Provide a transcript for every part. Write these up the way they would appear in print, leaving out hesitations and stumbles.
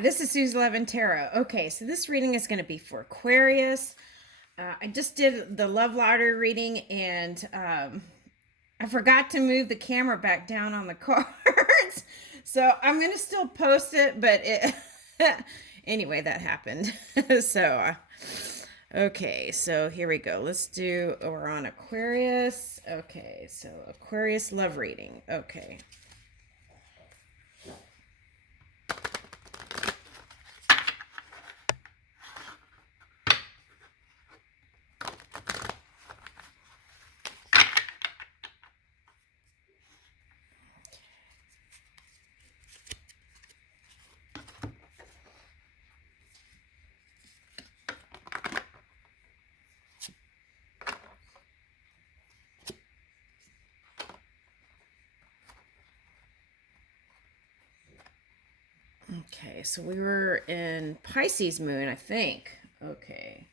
this is Sue's Love and Tarot. Okay, so this reading is going to be for Aquarius. I just did the love lottery reading, and I forgot to move the camera back down on the cards. So I'm going to still post it, but anyway, that happened. Okay, so here we go. We're on Aquarius. Okay, so Aquarius love reading. Okay. Okay, so we were in Pisces moon, I think. Okay.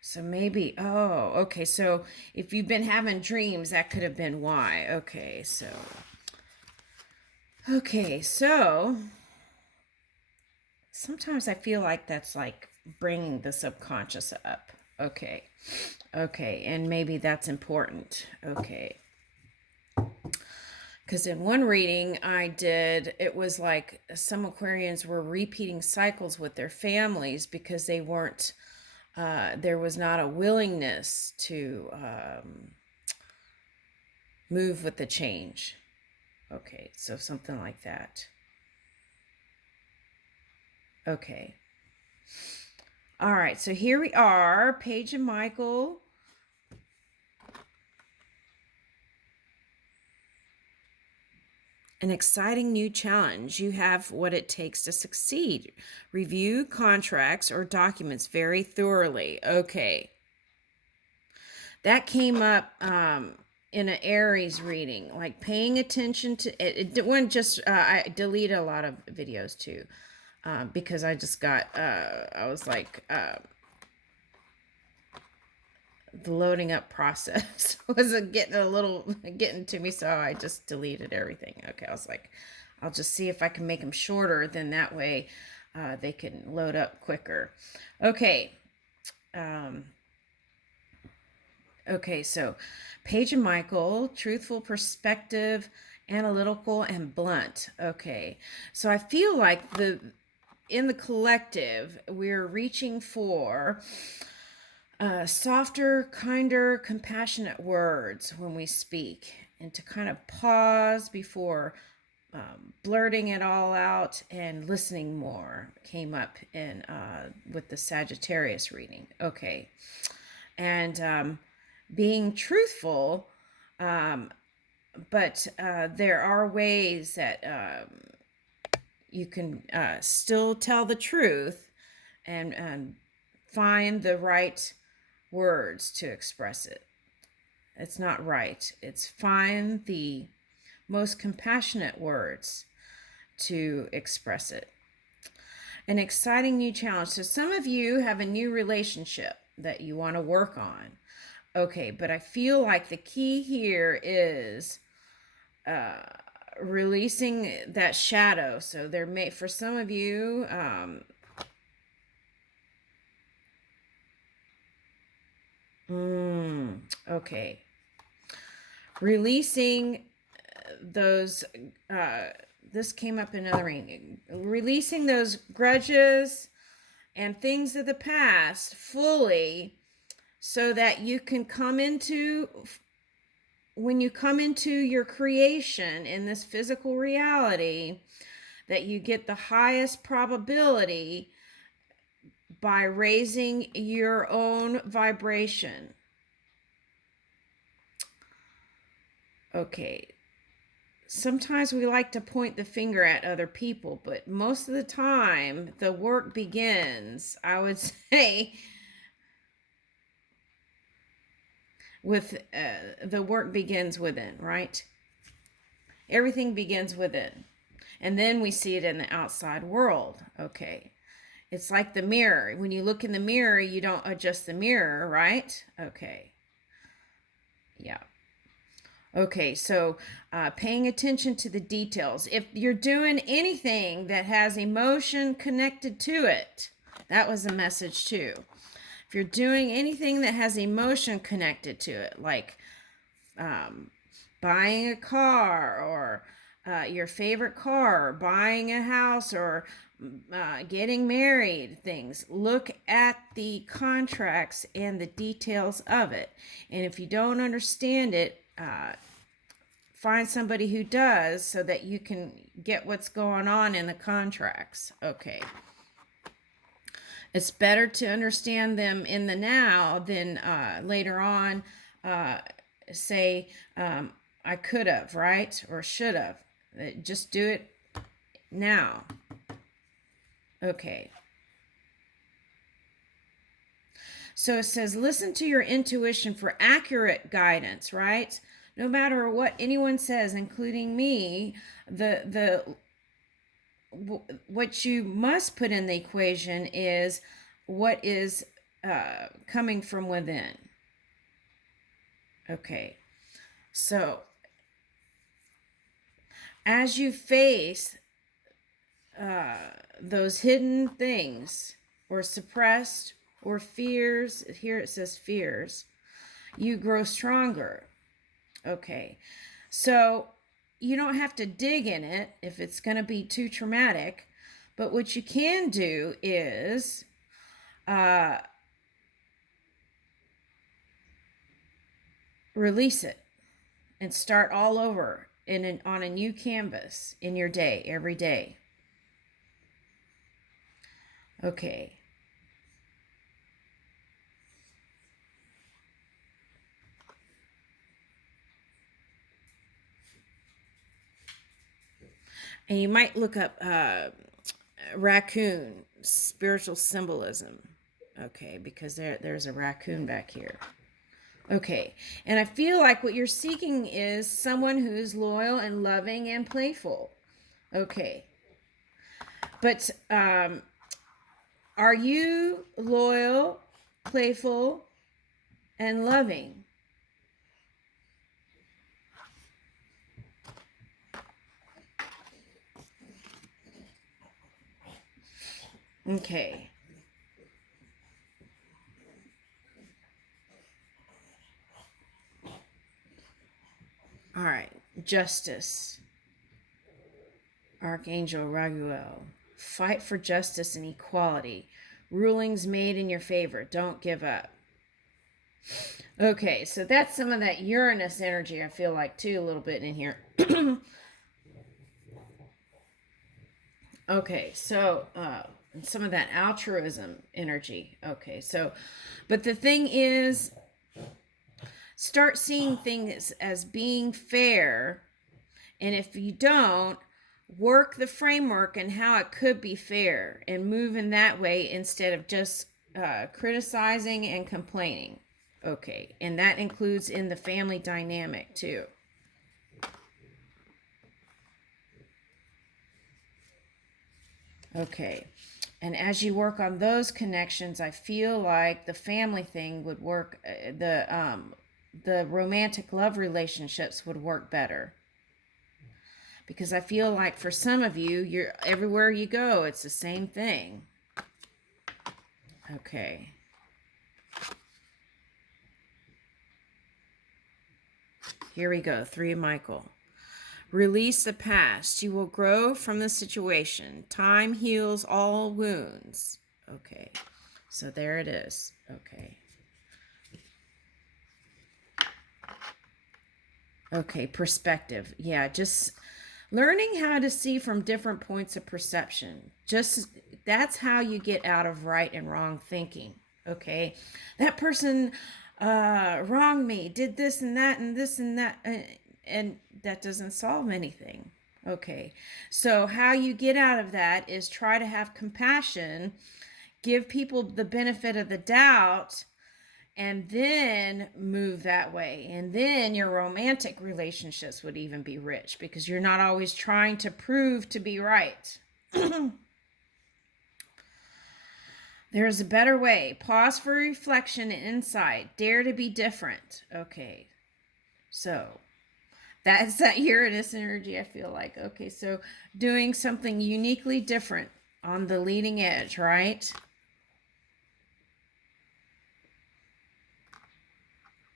So maybe, okay. So if you've been having dreams, that could have been why. Okay, so sometimes I feel like that's like bringing the subconscious up. Okay. Okay, and maybe that's important. Okay. Because in one reading I did, it was like some Aquarians were repeating cycles with their families because they weren't, there was not a willingness to move with the change. Okay, so something like that. Okay. All right, so here we are, Paige and Michael. An exciting new challenge. You have what it takes to succeed. Review contracts or documents very thoroughly. Okay. That came up in an Aries reading, like paying attention to it. It wasn't just, I deleted a lot of videos too, because I just got, I was like, the loading up process was getting to me, so I just deleted everything. Okay, I was like, I'll just see if I can make them shorter, then that way they can load up quicker. Okay. Okay, so Paige and Michael, truthful perspective, analytical, and blunt. Okay, so I feel like in the collective, we're reaching for softer, kinder, compassionate words when we speak, and to kind of pause before blurting it all out, and listening more came up in with the Sagittarius reading. Okay, and being truthful, but there are ways that you can still tell the truth and find the right words to express it. It's not right. It's find the most compassionate words to express it. An exciting new challenge. So some of you have a new relationship that you want to work on. Okay, but I feel like the key here is releasing that shadow. So for some of you, okay, releasing those, this came up in another reading, releasing those grudges and things of the past fully, so that you can when you come into your creation in this physical reality, that you get the highest probability by raising your own vibration. Okay. Sometimes we like to point the finger at other people, but most of the time the work begins, I would say, with the work begins within, right? Everything begins within, and then we see it in the outside world. Okay, it's like the mirror. When you look in the mirror, you don't adjust the mirror, right? Okay, yeah. Okay, so paying attention to the details. If you're doing anything that has emotion connected to it, that was a message too. If you're doing anything that has emotion connected to it, like buying a car or your favorite car, or buying a house, or getting married, things, look at the contracts and the details of it. And if you don't understand it, find somebody who does so that you can get what's going on in the contracts. Okay. It's better to understand them in the now than later on say, I could have, right? Or should have. Just do it now. Okay. So it says, listen to your intuition for accurate guidance, right? No matter what anyone says, including me, what you must put in the equation is what is coming from within. Okay. So as you face those hidden things or suppressed or fears, here it says fears, you grow stronger. Okay. So you don't have to dig in it if it's going to be too traumatic. But what you can do is release it and start all over on a new canvas in your day, every day. Okay. And you might look up raccoon, spiritual symbolism. Okay, because there's a raccoon back here. Okay, and I feel like what you're seeking is someone who's loyal and loving and playful. Okay, but are you loyal, playful, and loving? Okay. All right. Justice. Archangel Raguel. Fight for justice and equality. Rulings made in your favor. Don't give up. Okay, so that's some of that Uranus energy I feel like too, a little bit in here. Okay, so some of that altruism energy. Okay, so, but the thing is, start seeing things as being fair. And if you don't, work the framework and how it could be fair and move in that way instead of just criticizing and complaining. Okay, and that includes in the family dynamic too. Okay, and as you work on those connections, I feel like the family thing would work. The romantic love relationships would work better, because I feel like for some of you, you're everywhere you go, it's the same thing. Okay. Here we go. 3 of Michael. Release the past. You will grow from the situation. Time heals all wounds. Okay. So there it is. Okay. Okay, perspective. Yeah, just learning how to see from different points of perception. Just that's how you get out of right and wrong thinking. Okay. That person wronged me, did this and that and this and that, and that doesn't solve anything. Okay. So how you get out of that is try to have compassion, give people the benefit of the doubt, and then move that way. And then your romantic relationships would even be rich because you're not always trying to prove to be right. There is a better way. Pause for reflection and insight. Dare to be different. Okay. So That's that Uranus energy, I feel like. Okay, so doing something uniquely different on the leading edge, right?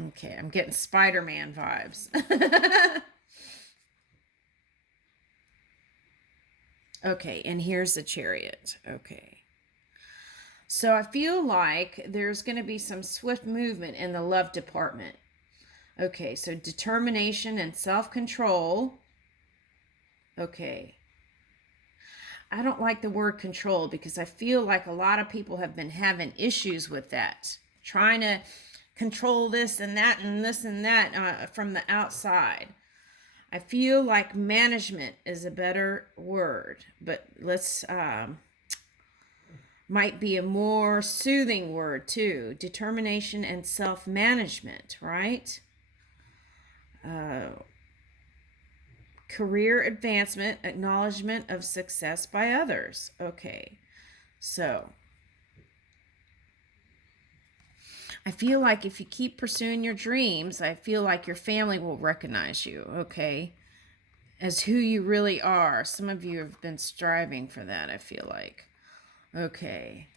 Okay, I'm getting Spider-Man vibes. Okay, and here's the Chariot. Okay. So I feel like there's going to be some swift movement in the love department. Okay, so determination and self control. Okay. I don't like the word control because I feel like a lot of people have been having issues with that, trying to control this and that and this and that from the outside. I feel like management is a better word, but let's might be a more soothing word too. Determination and self management, right? Uh, Career advancement, acknowledgement of success by others. Okay, so I feel like if you keep pursuing your dreams, I feel like your family will recognize you, okay, as who you really are. Some of you have been striving for that, I feel like. Okay.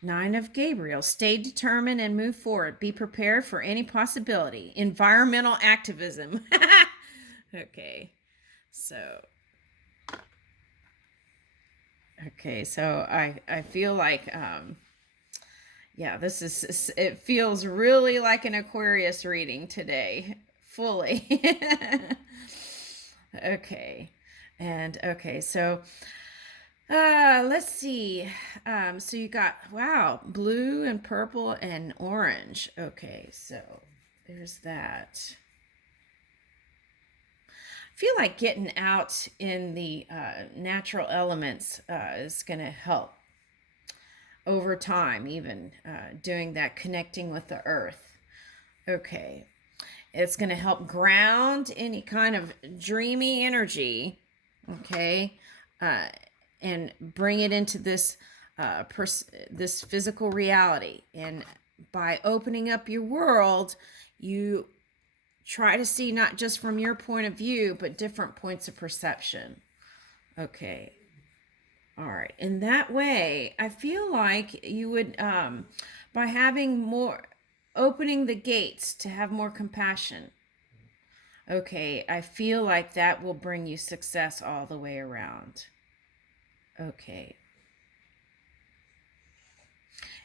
Nine of Gabriel. Stay determined and move forward. Be prepared for any possibility. Environmental activism. Okay. So I feel like yeah, this is it feels really like an Aquarius reading today. Fully. Okay. And okay, so let's see. So you got, wow, blue and purple and orange. Okay, so there's that. I feel like getting out in the natural elements is going to help over time, even doing that, connecting with the earth. Okay. It's going to help ground any kind of dreamy energy. Okay. And bring it into this this physical reality. And by opening up your world, you try to see not just from your point of view, but different points of perception. Okay. All right. In that way, I feel like you would, by having more, opening the gates to have more compassion. Okay. I feel like that will bring you success all the way around. Okay.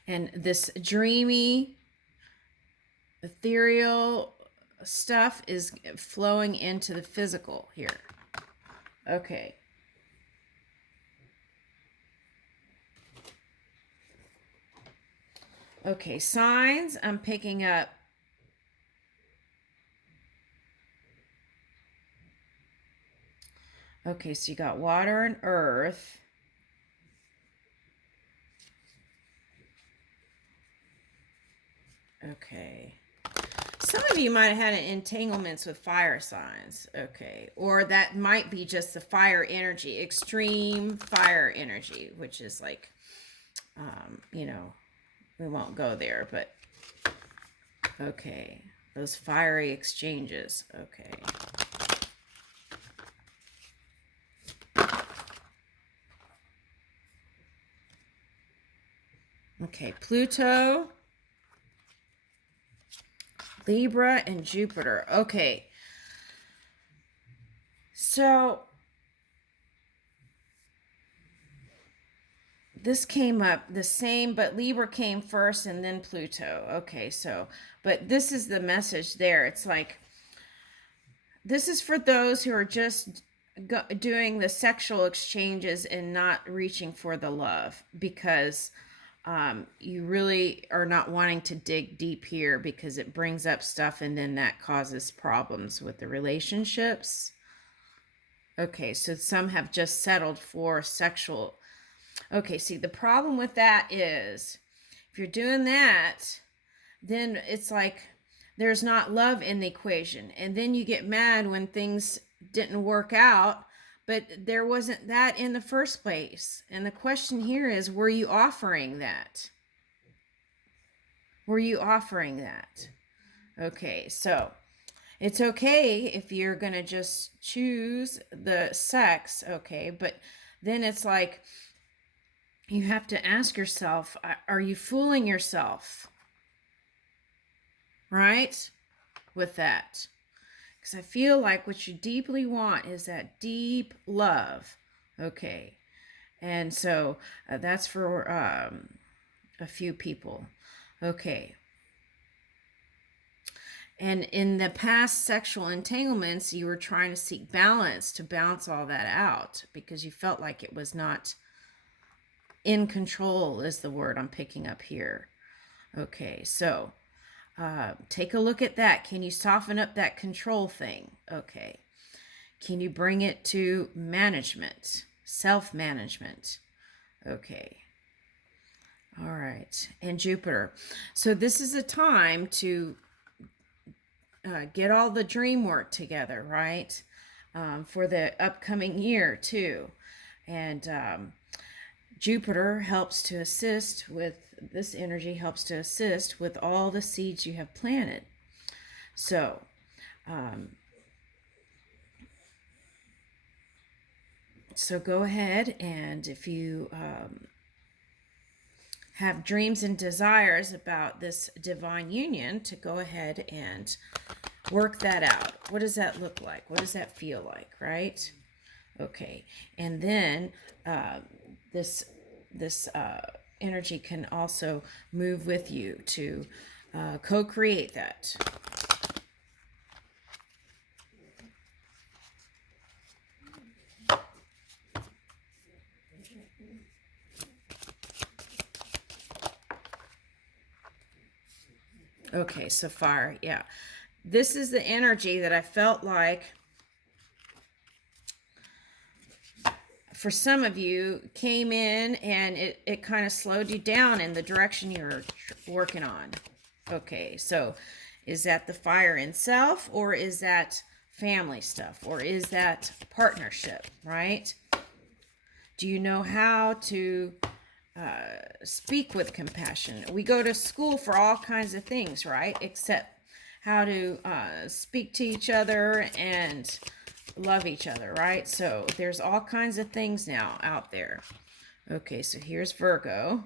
And this dreamy, ethereal stuff is flowing into the physical here. Okay. Okay, signs I'm picking up. Okay, so you got water and earth. Okay. Some of you might have had entanglements with fire signs. Okay. Or that might be just the fire energy, extreme fire energy, which is like, you know, we won't go there, but okay. Those fiery exchanges. Okay. Okay, Pluto, Libra, and Jupiter. Okay. So this came up the same, but Libra came first and then Pluto. Okay, so, but this is the message there. It's like, this is for those who are just doing the sexual exchanges and not reaching for the love, because you really are not wanting to dig deep here because it brings up stuff and then that causes problems with the relationships. Okay, so some have just settled for sexual. Okay, see, the problem with that is if you're doing that, then it's like there's not love in the equation. And then you get mad when things didn't work out, but there wasn't that in the first place. And the question here is, were you offering that? Were you offering that? Okay, so it's okay if you're going to just choose the sex, okay, but then it's like you have to ask yourself, are you fooling yourself? Right? With that. Because I feel like what you deeply want is that deep love. Okay. And so that's for a few people. Okay. And in the past sexual entanglements, you were trying to seek balance to balance all that out because you felt like it was not in control, is the word I'm picking up here. Okay, so take a look at that. Can you soften up that control thing? Okay. Can you bring it to management, self-management? Okay. All right. And Jupiter. So this is a time to get all the dream work together, right? For the upcoming year, too. And Jupiter helps to assist with, this energy helps to assist with all the seeds you have planted. So, so go ahead, and if you have dreams and desires about this divine union, to go ahead and work that out. What does that look like? What does that feel like, right? Okay, and then this energy can also move with you to co-create that. Okay, so fire, yeah. This is the energy that I felt like for some of you came in and it kind of slowed you down in the direction you're working on. Okay, so is that the fire in self, or is that family stuff, or is that partnership, right? Do you know how to speak with compassion? We go to school for all kinds of things, right? Except how to speak to each other and love each other, right? So there's all kinds of things now out there. Okay, so here's Virgo,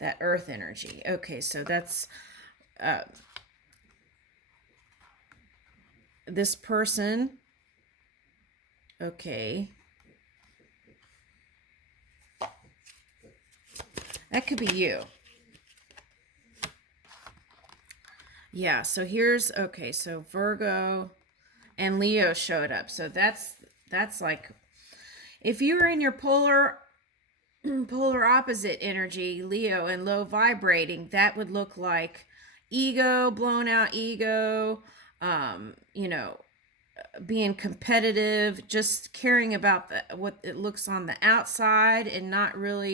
that earth energy. Okay, so that's this person. Okay. That could be you. Yeah, so here's, okay, so Virgo and Leo showed up. So that's like, if you were in your polar opposite energy, Leo, and low vibrating, that would look like ego, blown out ego, you know, being competitive, just caring about what it looks on the outside and not really